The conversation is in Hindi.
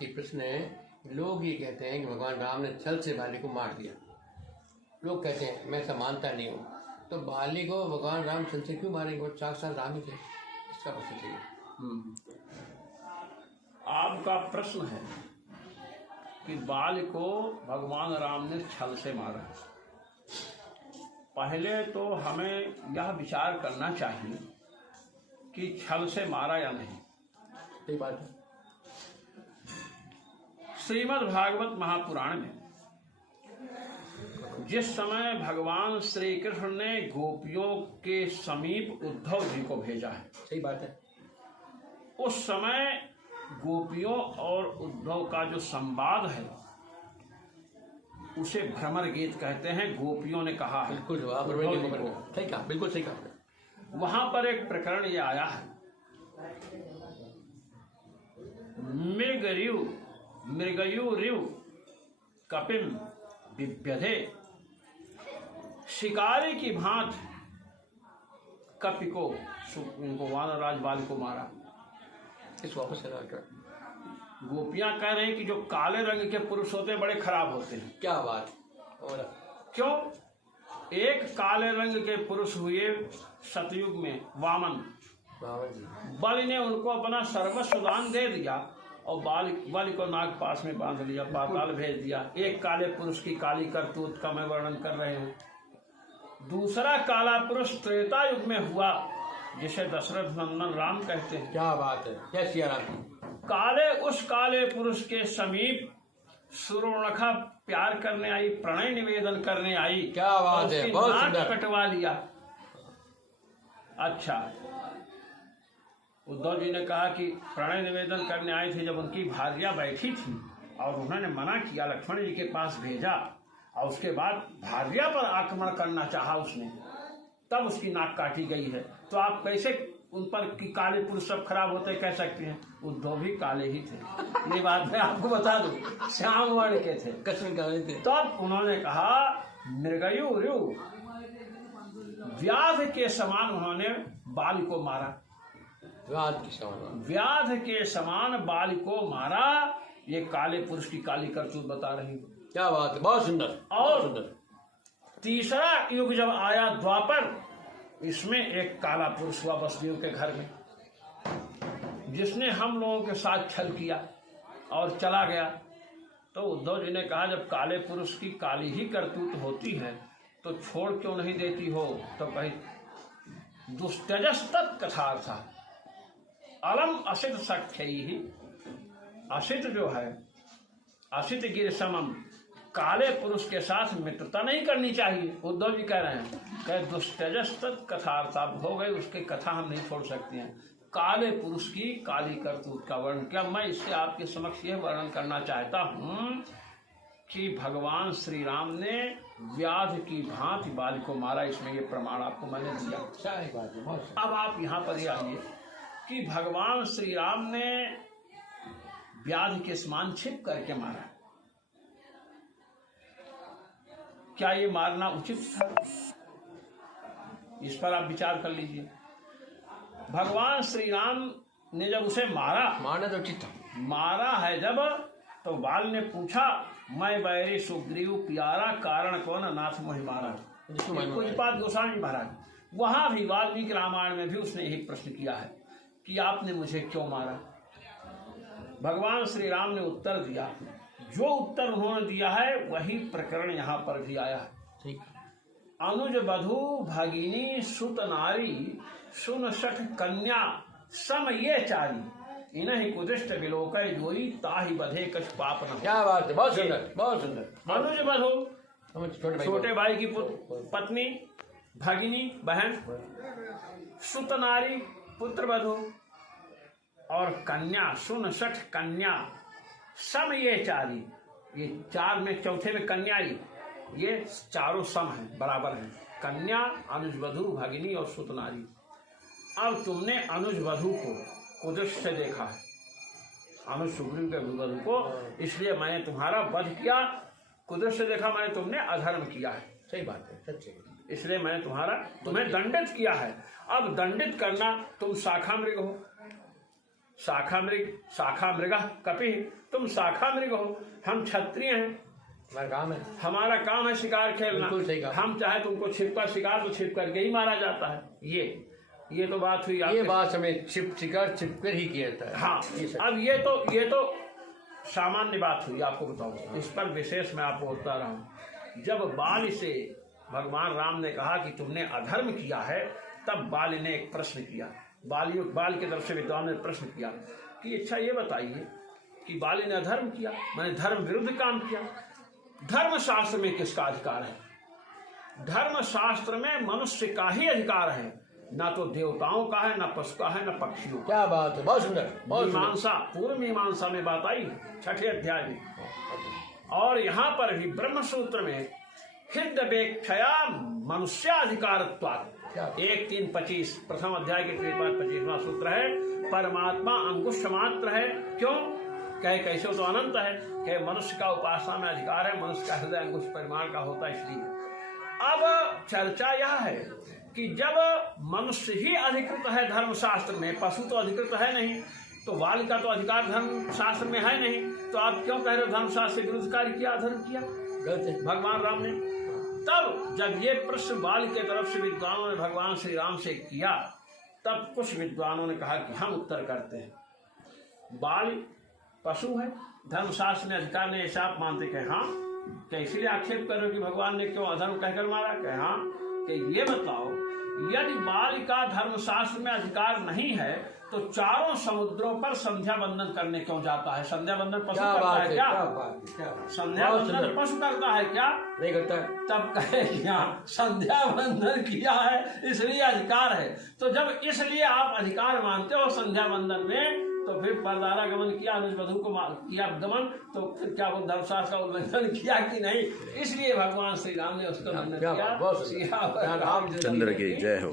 आपसे प्रश्न है, लोग ये कहते हैं कि भगवान राम ने छल से बाली को मार दिया। लोग कहते हैं, मैं ऐसा मानता नहीं हूँ। तो बाली को भगवान राम छल से क्यों मारेंगे? वो साक्षात राम ही थे। इसका प्रश्न चाहिए। आपका प्रश्न है कि बाल को भगवान राम ने छल से मारा। पहले तो हमें यह विचार करना चाहिए कि छल से मारा या नहीं। सही बात है। श्रीमद् भागवत महापुराण में जिस समय भगवान श्री कृष्ण ने गोपियों के समीप उद्धव जी को भेजा है, सही बात है, उस समय गोपियों और उद्धव का जो संवाद है उसे भ्रमर गीत कहते हैं। गोपियों ने कहा है, बिल्कुल सही कहा, बिल्कुल सही कहा। वहां पर एक प्रकरण ये आया है, मृगयु कपिम बिभ्यधे, शिकारी की भांति कपि को उनको वानरराज बाल को मारा। इस वापस कर गोपियां कह रहे हैं कि जो काले रंग के पुरुष होते हैं बड़े खराब होते हैं। क्या बात और क्यों? एक काले रंग के पुरुष हुए सतयुग में वामन। बलि ने उनको अपना सर्वस्व दान दे दिया और बलि को नाग पास में बांध लिया, पाताल भेज दिया। एक काले पुरुष की काली करतूत का मैं वर्णन कर रहे हूँ। दूसरा काला पुरुष त्रेता युग में हुआ, जिसे दशरथ नंदन राम कहते हैं। क्या बात है, जय सिया राम। उस काले पुरुष के समीप सुवर्णखा प्यार करने आई, प्रणय निवेदन करने आई। क्या बात है, बहुत सुंदर। कटवा लिया। अच्छा, उद्धव जी ने कहा कि प्रणय निवेदन करने आई थी, जब उनकी भार्या बैठी थी और उन्होंने मना किया, लक्ष्मण जी के पास भेजा और उसके बाद भार्या पर आक्रमण करना चाहा उसने, तब उसकी नाक काटी गई है। तो आप कैसे उन पर कि काले पुरुष सब खराब होते कह सकते हैं? उद्धव भी काले ही थे, ये बात मैं आपको बता दूं, श्याम वर्ण के थे, कृष्ण काले थे। तब उन्होंने कहा मृगयु व्याध के समान उन्होंने बाल को मारा। व्याध के समान बाल को मारा। ये काले पुरुष की काली करतूत बता रही हूँ। क्या बात है, बहुत सुंदर। और तीसरा युग जब आया द्वापर, इसमें एक काला पुरुष हुआ बसदेव के घर में, जिसने हम लोगों के साथ छल किया और चला गया। तो उद्धव जी ने कहा, जब काले पुरुष की काली ही करतूत होती है तो छोड़ क्यों नहीं देती हो? तो कही दुष्टजस्तत् कथार्था अलम असित सख्य ही। असित जो है, असित गिर समम, काले पुरुष के साथ मित्रता नहीं करनी चाहिए। उद्धव जी कह रहे हैं, कह दुष्टजस्तत् कथार्था, हो गई उसकी कथा हम नहीं छोड़ सकते हैं। काले पुरुष की काली करतूत का वर्णन किया। मैं इससे आपके समक्ष यह वर्णन करना चाहता हूँ कि भगवान श्री राम ने व्याध की भांति बाल को मारा। इसमें ये प्रमाण आपको मैंने दिया। अब आप यहाँ पर आइए कि भगवान श्री राम ने व्याध के समान छिप करके मारा। क्या ये मारना उचित था? इस पर आप विचार कर लीजिए। भगवान श्री राम ने जब उसे मारना तो उचित था। मारा है जब, तो बाल ने पूछा, मैं बैरी सुग्रीव प्यारा, कारण कौन नाथ मोहि मारा। पूज्यपाद गोस्वामी महाराज, वहां भी वाल्मीकि रामायण में भी उसने यही प्रश्न किया है कि आपने मुझे क्यों मारा। भगवान श्री राम ने उत्तर दिया। जो उत्तर उन्होंने दिया है वही प्रकरण यहाँ पर भी आया है। अनुज बधु भगिनी सुत नारी, सुन सठ कन्या सम ये चारी, इन्हीं कुदिष्ट विलोकय जोई, ताहि बधे कछ पाप न। क्या बात है, बहुत सुंदर, बहुत सुंदर। अनुज बधु छोटे भाई की पत्नी, भगिनी बहन, सुत नारी पुत्र वधु, और कन्या सुन सठ कन्या, सम ये चारी, ये चार में चौथे में कन्या, ये चारों सम है, बराबर है। कन्या, अनुज वधु, भगिनी और सुत नारी। अब तुमने अनुज वधु को कुदृष्ट से देखा है, अनुज सुग्रीव के वधु को, इसलिए मैंने तुम्हारा वध किया। कुदृष्ट से देखा मैंने, तुमने अधर्म किया है। सही बात है, सच्ची, इसलिए मैंने तुम्हें दंडित किया है। अब दंडित करना, तुम शाखा मृग हो, शाखा मृग कपि, तुम शाखा मृग हो, हम क्षत्रिय हैं, हमारा काम है शिकार खेलना। हम चाहे तुमको छिपकर शिकार तो छिप करके ही मारा जाता है। ये तो बात हुई। ये बात हमें शिकार छिपकर ही किया जाता है। हाँ, अब ये तो सामान्य बात हुई। आपको बताऊं, इस पर विशेष मैं आपको बता रहा हूँ। जब बाल से भगवान राम ने कहा कि तुमने अधर्म किया है, तब बाल ने एक प्रश्न किया। बाल की तरफ से विद्वान ने प्रश्न किया कि अच्छा ये बताइए कि बाल ने अधर्म किया, मैंने धर्म विरुद्ध काम किया, धर्म शास्त्र में किसका अधिकार है? धर्म शास्त्र में मनुष्य का ही अधिकार है, ना तो देवताओं का है, ना पशु का है, ना पक्षियों का। क्या बात है, बहुत सुंदर। मीमांसा, पूर्व मीमांसा में बात आई 6ठे अध्याय में। और यहाँ पर भी ब्रह्म सूत्र में हृदयपेक्षया मनुष्याधिकारत्वात् 1:3-25 प्रथम अध्याय के 25वां सूत्र है। परमात्मा अंकुश मात्र है। क्यों? कहे कैसे तो अनंत है, कहे मनुष्य का उपासना में अधिकार है, मनुष्य का हृदय अंकुश परिमाण का होता है। इसलिए अब चर्चा यह है कि जब मनुष्य ही अधिकृत है धर्मशास्त्र में, पशु तो अधिकृत है नहीं, तो बाल का तो अधिकार धर्मशास्त्र में है नहीं, तो आप क्यों कह रहे हो धर्मशास्त्र के विरुद्ध कार्य किया, अधर्म किया भगवान राम ने? तब जब ये प्रश्न बाल के तरफ से विद्वानों ने भगवान श्री राम से किया, तब कुछ विद्वानों ने कहा कि हम उत्तर करते हैं, बाल पशु है, धर्मशास्त्र ने अधिकार ने ऐसा आप मानते कहे हाँ, क्या इसीलिए आक्षेप कर रहे हो कि भगवान ने क्यों अधर्म कहकर मारा? कहे हाँ। कि ये बताओ, यदि बाल का धर्मशास्त्र में अधिकार नहीं है तो चारों समुद्रों पर संध्या बंदन करने क्यों जाता है? संध्या बंदन पशु करता है क्या? संध्या बंदन पशु करता है क्या? नहीं करता। तब कहे संध्या बंदन किया है इसलिए अधिकार है। तो जब इसलिए आप अधिकार मानते हो संध्या बंदन में, तो फिर परदारा गमन किया, अनुज-वधू को किया गमन, तो फिर क्या वो धर्मशास्त्र का उल्लंघन किया कि नहीं? इसलिए भगवान श्री राम ने उसका खंडन किया। रामचंद्र की जय हो।